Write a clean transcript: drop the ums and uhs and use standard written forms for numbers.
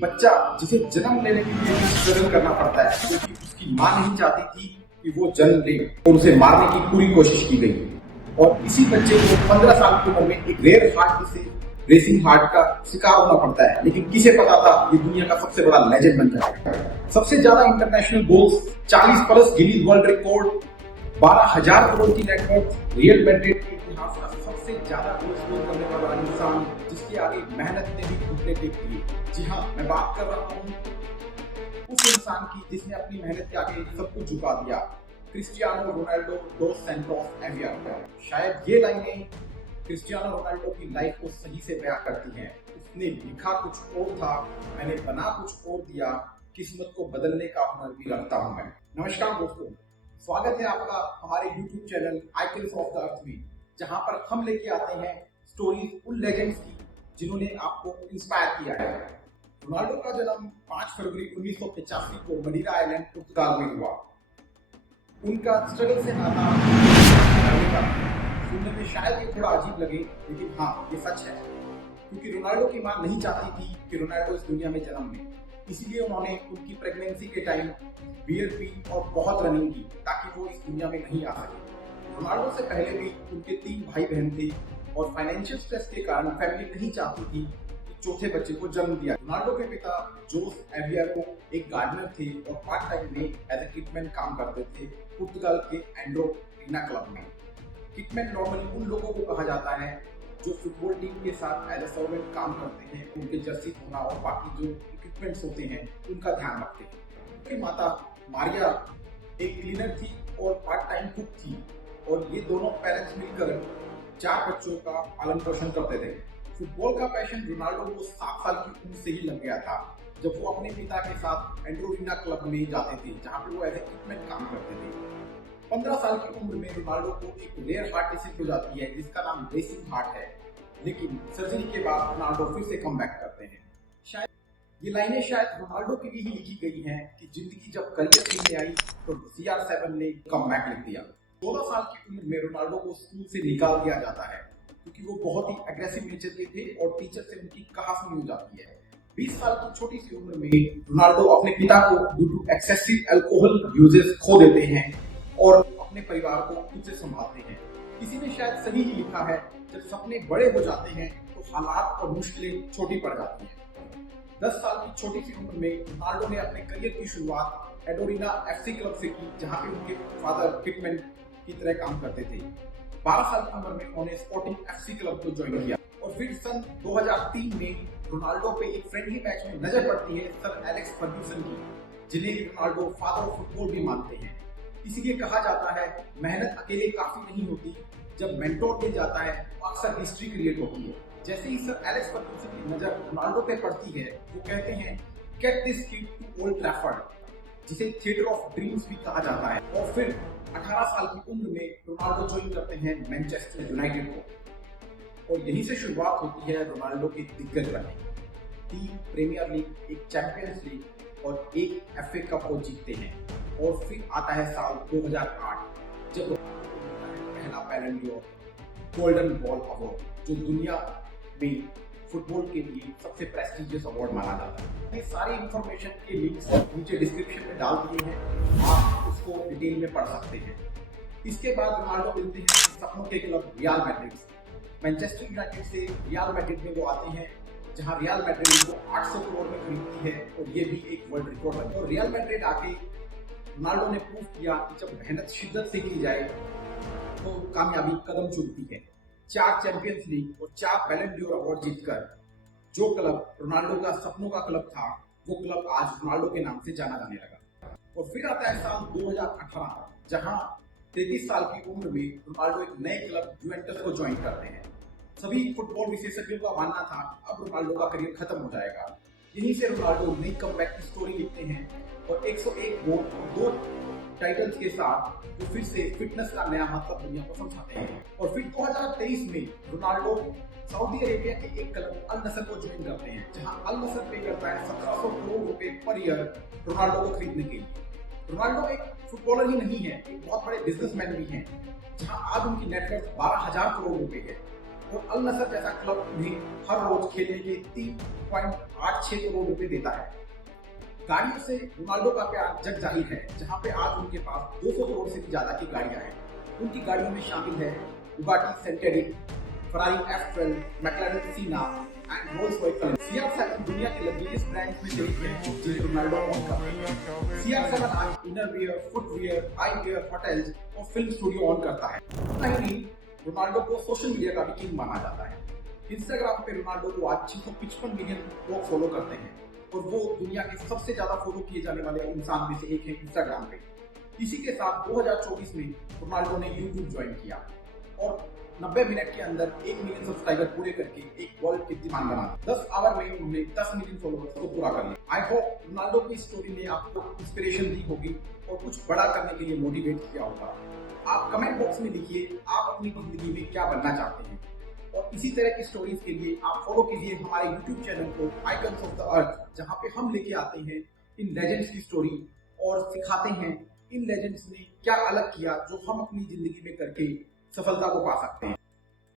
बच्चा जिसे जन्म लेने के लिए स्ट्रगल करना पड़ता है क्योंकि उसकी मां नहीं चाहती थी कि वो जन्म ले और उसे मारने की पूरी कोशिश की गई और इसी बच्चे को 15 साल की उम्र में एक रेयर हार्ट से रेसिंग हार्ट का शिकार होना पड़ता है। लेकिन किसे पता था ये दुनिया का सबसे बड़ा लेजेंड बन जाएगा। सबसे ज्यादा international goals, 40 plus Guinness world record, 12,000 crore की नेटवर्क, रियल मैड्रिड के इतिहास का सबसे ज्यादा गोल स्कोर करने वाला इंसान जिसके आगे मेहनत ने भी घुटने टेक दिए। जी हाँ, मैं बात कर रहा हूँ उस इंसान की जिसने अपनी मेहनत के आगे सब कुछ झुका दिया, क्रिस्टियानो रोनाल्डो डोस सैंटोस एवियर। शायद ये लाइनें क्रिस्टियानो रोनाल्डो की लाइफ को सही से बयां करती हैं। उसने लिखा कुछ और था, मैंने बना कुछ और दिया, किस्मत को बदलने का हुनर भी रखता हूं मैं। नमस्कार दोस्तों, स्वागत है आपका हमारे YouTube channel icons of the earth में, जहां पर हम लेके आते हैं स्टोरीज उन लेजेंड्स की जिन्होंने आपको इंस्पायर किया है। रोनाल्डो का जन्म 5 फरवरी 1985 को मडीरा आइलैंड पुर्तगाल में हुआ। उनका स्ट्रगल से नाता सुनने में शायद ये थोड़ा अजीब लगे, लेकिन हाँ, ये सच है क्योंकि रोनाल्डो की मां नहीं चाहती थी कि रोनाल्डो इस दुनिया में जन्म ले। इसीलिए उन्होंने उनकी प्रेगनेंसी के टाइम बियर पी और बहुत रनिंग की ताकि वो इस दुनिया में नहीं आ सके। रोनाल्डो से पहले भी उनके 3 भाई बहन थे और फाइनेंशियल स्ट्रेस के कारण फैमिली नहीं चाहती थी कि चौथे बच्चे को जन्म दिया। रोनाल्डो के पिता जोस एवियर को एक गार्डनर थे और पार्ट टाइम में एज ए किटमैन काम करते थे पुर्तगाल के एंड्रोविना क्लब में। किटमैन नॉर्मली उन लोगों को कहा जाता है जो फुटबॉल टीम के साथ एज ए सर्वेंट काम करते हैं, उनके जर्सी धोना और बाकी जो इक्विपमेंट्स होते हैं उनका ध्यान रखते हैं। उनकी माता मारिया एक क्लीनर थी और पार्ट टाइम कुक थी और ये दोनों पेरेंट्स मिलकर 4 बच्चों का पालन पोषण करते थे। फुटबॉल का पैशन रोनाल्डो को 7 साल की उम्र से ही लग गया था जब वो अपने पिता के साथ एंड्रोविना क्लब में जाते थे, जहाँ पे वो एज ए किटमैन काम करते थे। 15 साल की उम्र में रोनाल्डो को एक रेयर हार्ट डिसीज हो जाती है जिसका नाम रेसिंग हार्ट है, लेकिन सर्जरी के बाद रोनाल्डो फिर से कम बैक करते हैं। शायद ये लाइनें शायद रोनाल्डो के लिए ही लिखी गई हैं कि जिंदगी जब करियर खेलने आई तो CR7 ने कम बैक लिख दिया। 16 साल की उम्र में रोनाल्डो को स्कूल से निकाल दिया जाता है क्योंकि वो बहुत ही एग्रेसिव नेचर के थे और टीचर से उनकी कहासुनी हो जाती है। 20 साल की छोटी सी उम्र में रोनाल्डो अपने पिता को due to excessive alcohol uses खो देते हैं और अपने परिवार को खुद से संभालते हैं। किसी ने शायद सही ही लिखा है, जब सपने बड़े हो जाते हैं तो हालात और मुश्किलें छोटी पड़ जाती हैं। 10 साल की छोटी सी उम्र में रोनाल्डो ने अपने करियर की शुरुआत एडोरिना FC क्लब से की, जहां पे उनके फादर किटमैन की तरह काम करते थे। 12 साल की उम्र में उन्होंने स्पोर्टिंग FC क्लब को ज्वाइन किया और फिर सन 2003 में रोनाल्डो पे एक फ्रेंडली मैच में नजर पड़ती है सर एलेक्स फर्ग्यूसन की, जिन्हें रोनाल्डो फादर ऑफ फुटबॉल भी मानते हैं। इसीलिए कहा जाता है मेहनत अकेले काफी नहीं होती, जब मेंटोर मिल जाता है तो अक्सर हिस्ट्री क्रिएट होती है। जैसे ही सर एलेक्स फर्ग्यूसन की नजर रोनाल्डो पे पड़ती है, वो कहते हैं get this kid to Old Trafford, जिसे थिएटर ऑफ ड्रीम्स भी कहा जाता है। और फिर 18 साल की उम्र में रोनाल्डो ज्वाइन करते हैं मैनचेस्टर यूनाइटेड को और यहीं से शुरुआत होती है रोनाल्डो की दिग्गज बनने की। 3 प्रीमियर लीग, एक चैंपियंस लीग और एक FA कप वो जीतते हैं। और फिर आता है साल 2008 जब पहला बैलन ड'ओर गोल्डन बॉल अवार्ड, जो दुनिया में फुटबॉल के लिए सबसे प्रेस्टिजियस अवार्ड माना जाता है। ये सारी इंफॉर्मेशन के लिंक्स नीचे डिस्क्रिप्शन में डाल दिए हैं, आप उसको डिटेल में पढ़ सकते हैं। इसके बाद रोनाल्डो मिलते हैं सपनों के क्लब रियल मैड्रिड से। मैनचेस्टर यूनाइटेड से रियल मैड्रिड में वो आते हैं, जहां रियल मैड्रिड इनको 800 करोड़ में खरीदती है और ये भी एक वर्ल्ड रिकॉर्ड है। और रियल मैड्रिड आके रोनाल्डो ने प्रूव किया कि जब मेहनत शिद्दत से की जाए तो कामयाबी कदम चूमती है। 4 चैंपियंस लीग और 4 बैलन ड'ओर अवार्ड जीतकर जो क्लब रोनाल्डो का सपनों का क्लब था, वो क्लब आज रोनाल्डो के नाम से जाना जाने लगा। और फिर आता है साल 2018 जहां 33 साल की उम्र में रोनाल्डो एक नए क्लब जुवेंटस को ज्वाइन करते हैं। सभी फुटबॉल विशेषज्ञों का मानना था अब रोनाल्डो का करियर खत्म हो जाएगा। यहीं से रोनाल्डो नई कमबैक की स्टोरी लिखते हैं और 101 गोल और 2 टाइटल्स के साथ वो फिर से फिटनेस का नया मतलब दुनिया को समझाते हैं। और फिर 2023 में रोनाल्डो सऊदी अरेबिया के एक क्लब अल नसर को ज्वाइन करते हैं, जहां अल नसर पे करता है 1700 करोड़ रुपए पर ईयर रोनाल्डो को खरीदने के लिए। रोनाल्डो एक फुटबॉलर ही नहीं है, एक बहुत बड़े बिजनेसमैन भी हैं, जहां आज उनकी नेटवर्थ 12,000 करोड़ रुपए है। और अल नसर जैसा क्लब उन्हें हर रोज खेलने के 3.86 करोड़ रुपए देता है। गाड़ियों से रोनाल्डो का प्यार जग जाहिर है, जहां पे आज उनके पास 200 करोड़ से भी ज्यादा की गाड़ियां हैं। उनकी गाड़ियों में शामिल है बुगाटी सेंटेरिक, फरारी F12, मैक्लारेन सीना and Rolls Royce phalanx. CR7 दुनिया के लग्जरियस ब्रांड्स में से एक है जिसे रोनाल्डो ओन करता है। CR7 आज इनरवियर, फुटवियर, आईवियर, होटल्स और फिल्म स्टूडियो ओन करता है। उतना ही नहीं, रोनाल्डो को सोशल मीडिया का भी किंग माना जाता है। इंस्टाग्राम पे रोनाल्डो को आज 655 मिलियन लोग फॉलो करते हैं और वो दुनिया के सबसे ज्यादा फॉलो किए जाने वाले इंसान में से एक है इंस्टाग्राम पे। इसी के साथ 2024 में रोनाल्डो ने यूट्यूब ज्वाइन किया और 90 मिनट के अंदर 1 मिलियन सब्सक्राइबर पूरे करके एक वर्ल्ड कीर्तिमान बना। 10 आवर में उन्होंने 10 मिलियन फॉलोअर्स को पूरा कर लिया। आई होप रोनाल्डो की स्टोरी ने आपको इंस्पिरेशन दी होगी और कुछ बड़ा करने के लिए मोटिवेट किया होगा। आप कमेंट बॉक्स में लिखिए आप अपनी जिंदगी में क्या बनना चाहते हैं, और इसी तरह की स्टोरीज के लिए आप फॉलो कीजिए हमारे YouTube चैनल को आइकन्स ऑफ द अर्थ, जहां पे हम लेके आते हैं इन लेजेंड्स की स्टोरी और सिखाते हैं इन लेजेंड्स ने क्या अलग किया जो हम अपनी जिंदगी में करके सफलता को पा सकते हैं।